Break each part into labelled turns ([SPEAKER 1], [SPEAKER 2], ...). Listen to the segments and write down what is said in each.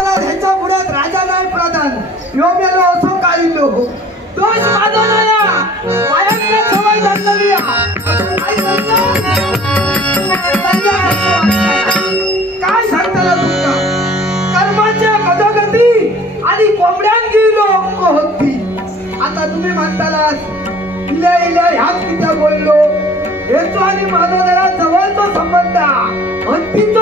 [SPEAKER 1] म्हणताना ह्याच्या पुढ्यात राजा नाही प्रधान. यो मेलो असो काही लो दोष माझा नया सवय काय सांगताना तुमका कर्माच्या आणि कोंबड्यान गेलो होती आता तुम्ही म्हणताना इल्या इल्या ह्याच कित्या बोललो. हेचो आणि माझा जरा जवळचा संबंध अंतिम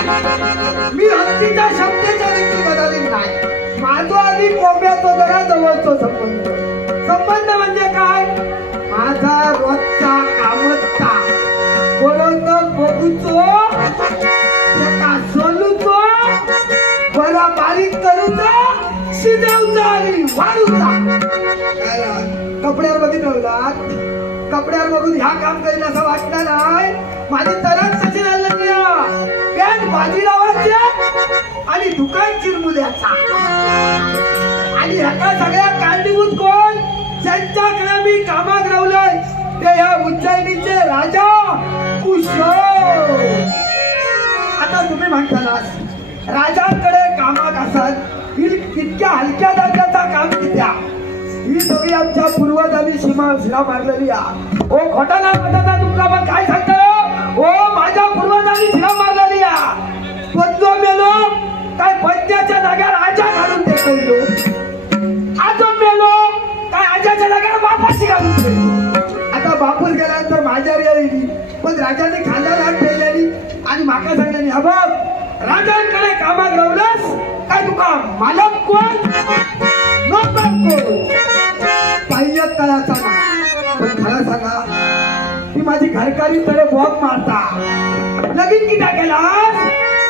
[SPEAKER 1] मी हत्तीच्या शब्देच्या देखील बदलली नाही. माझो आणि कोंब्याचा जरा जवळचा संबंध. संबंध म्हणजे काय? माझा रोजचा कामचा. बोलवतो बघूचो एका सोलूचो बरा बारीक करूचा शिजवचा आणि वाढूचा. कपड्यावर बघितलं कपड्यावर बघून ह्या काम करीन असं वाटणार नाही. माझी तरच कशी लागली पॅन भाजी आणि दुकान चिरमुल्याचा आणि ह्याचा सगळ्या कारणीभूत कोण? ज्यांच्याकडे मी कामात रावलंय ते ह्या उज्जैनीचे राजा कुशल. आता तुम्ही म्हणतालास राजांकडे कामात असत ही कितक्या हलक्या दर्जाचा काम कित्या ही सगळी आमच्या पूर्वजांनी सीमा झिरा मारलेली आ ओ खोटा घटना तुमचा तुमका पण काय सांगता ओ माझ्या पूर्वजांनी शिरा मारलेली या पंचो मेलो काय पंचाच्या जाग्यावर आजा घालून ते पहिलो आजो मेलो काय आजाच्या जाग्यावर बापाशी घालून ते आता बापूस गेल्यानंतर माझ्यावर येईल पण राजाने खांद्याला हात ठेवलेली. आणि माका सांगलेली हा बाप राजांकडे कामात लावलंस? काय तुका मालक कोण? माझी घरकारी कडे मारता। लगीन किती केलास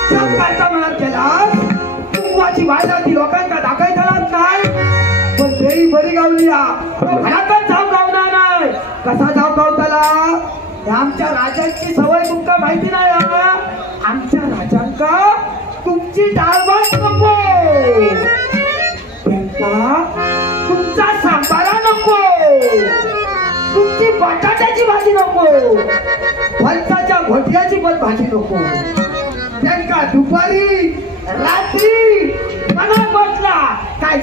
[SPEAKER 1] सरकारचा मनात केलास कुंकवाची वायदा ती लोकांका दाखल नाही पण तेही बरी गावली तो घरातच जाऊ गावणार नाही. कसा जाऊ गावतला? आमच्या राजांची सवय तुमका माहिती नाही आमच्या राजांका तुमची डाळबाट नको. भाजी नको. फणसाच्या घोटियाची पण भाजी नको. त्यांका दुपारी रात्री मना बसला काय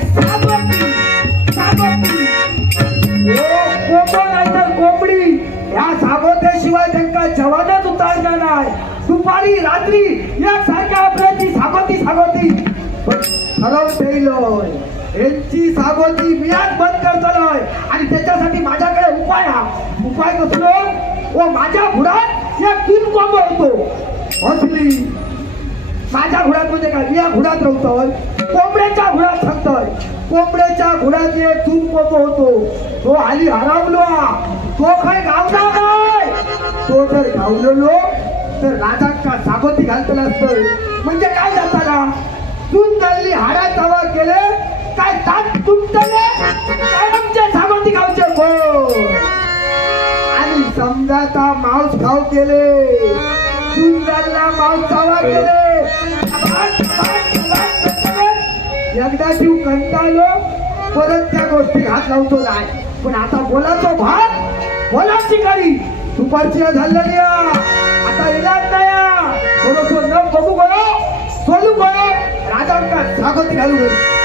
[SPEAKER 1] ठरवून ठेवलोय यांची साबती मी आज बंद करतलोय आणि त्याच्यासाठी माझ्याकडे उपाय हा. उपाय कसलो व माझ्या घुडात या तीन कोंब होतो. असली माझ्या घुडात म्हणजे काय? मी या घुडात राहतोय कोंबड्याच्या घुडात सांगतोय कोंबड्याच्या घुडात जे चून कोंब होतो. तो आली हरवलो. तो काय गावला नाही. तो जर गावलेलो तर राजांका साबती घालतला असतोय. म्हणजे काय जाताला चून चालली हाडा केले काय दात तुटले काय आमच्या साबती गावचे कोण? आणि समजा ता मांस खाऊ केले सुंदरला मांस खावा केले. एकदा जीव कंटाळलो परत त्या गोष्टी हात लावतो नाही. पण आता बोलाचो भात बोलाची करी दुपारची झालेली आता इलाज नाही थोडस बघू गयो सोलू गयो राजांका स्वागत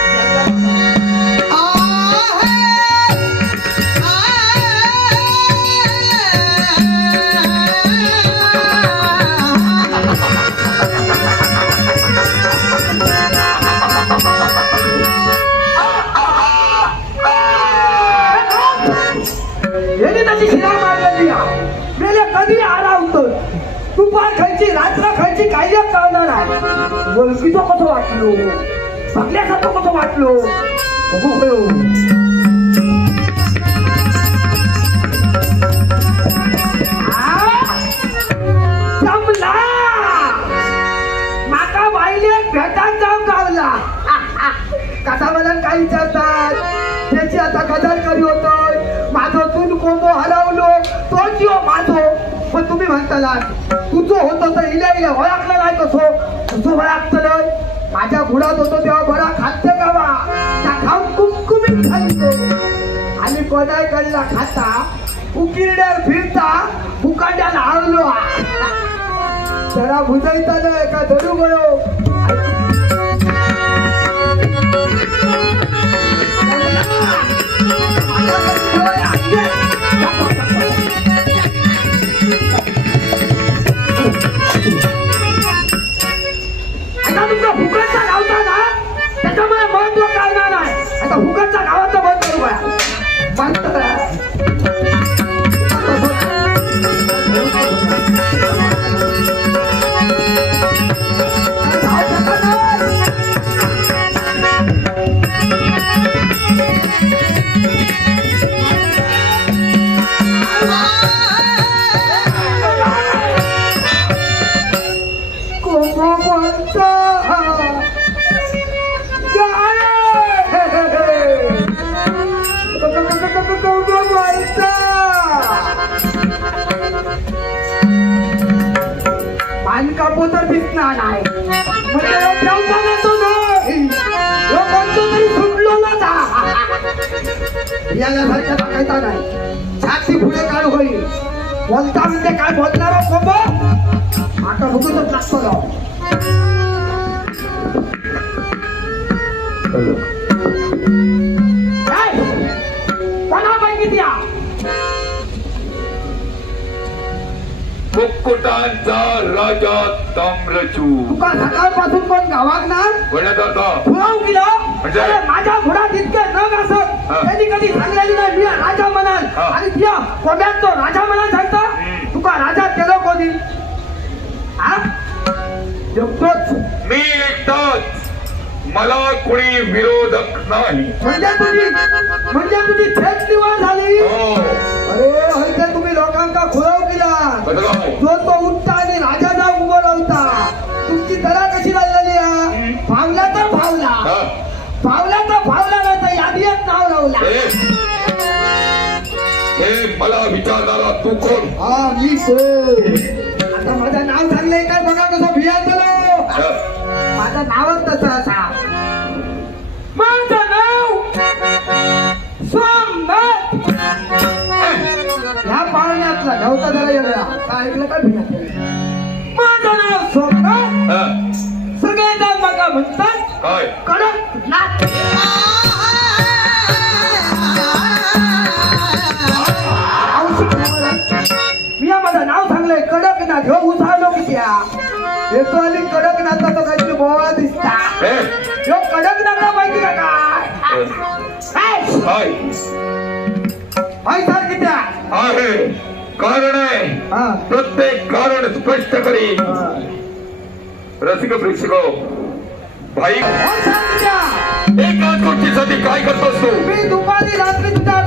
[SPEAKER 1] रात्र काही कळणार आहे वळखीचं कसं वाटलो? बघण्यासारखं कसं वाटलो? तुम्ही म्हणताला तुझं होतं तर इल्या इल्या ओळखलं नाही कसो तुझं ओळखतलंय माझ्या घुडात होतो तेव्हा बरा खात गावा त्या खाऊन कुमकुमीत खातो आणि कोणाकडला खाता उकिरड्यावर फिरता उकाड्याला हरलो जरा बुजायचा नाही का धरू गळो. बंद कापू तर दिसणार नाही म्हणजे देवताना तो नाही ह्यो कोणतो तरी सुटलो ना जा याला सारखा टाकायचा नाही छाती पुढे काढ होईल बोलता म्हणजे काय बोलणार कोंबो आता बघूतच लागतो जाऊ काय
[SPEAKER 2] मुक्कुटांचा राजा ताम्रचू.
[SPEAKER 1] तुका सकाळपासून कोण गावात ना
[SPEAKER 2] म्हणत होता
[SPEAKER 1] फुलाव गेलो
[SPEAKER 2] म्हणजे?
[SPEAKER 1] अरे माझ्या घोडात इतके नग असत.
[SPEAKER 2] हा.
[SPEAKER 1] त्यांनी कधी सांगलेली नाही मी राजा म्हणाल.
[SPEAKER 2] हा.
[SPEAKER 1] आणि त्या कोंब्यात तो राजा म्हणाल सांगता
[SPEAKER 2] हम्म.
[SPEAKER 1] तुका राजा केलं कोणी? हा? एकटोच.
[SPEAKER 2] मी एकटाच. मला कुणी विरोधक नाही.
[SPEAKER 1] म्हणजे तुझी म्हणजे तुझी थेट निवड झाली.
[SPEAKER 2] हो.
[SPEAKER 1] जो तो उठता आणि राजाचा उभं राहता. तुमची तरा कशी लागलेली हा? फावला तर फावला. फावला तर फावला नाही तर यादीत नाव लावला.
[SPEAKER 2] हे. मला विचारणारा तू कोण?
[SPEAKER 1] हा मी कोण? आता माझं नाव सांगलंय काय बघा कसं भिया चलो. माझं नावच तसं असा. ऐकलं का भिया माझं नाव
[SPEAKER 2] हा.
[SPEAKER 1] म्हणतात.
[SPEAKER 2] काय?
[SPEAKER 1] कडक. मी माझं नाव सांगलंय कडकनाथ. ह्यो उसाळलो किती येतो आणि कडकनाथाचा काहीतरी बोळा दिसता.
[SPEAKER 2] हे.
[SPEAKER 1] ह्यो कडकनाथा माहिती का? काय? हाय सर किती
[SPEAKER 2] आहे. कारण आहे. प्रत्येक कारण स्पष्ट करी. रसिक प्रेक्षक भाई एका गोष्टीसाठी काय करत असतो
[SPEAKER 1] मी दुपारी रात्री तुझ्या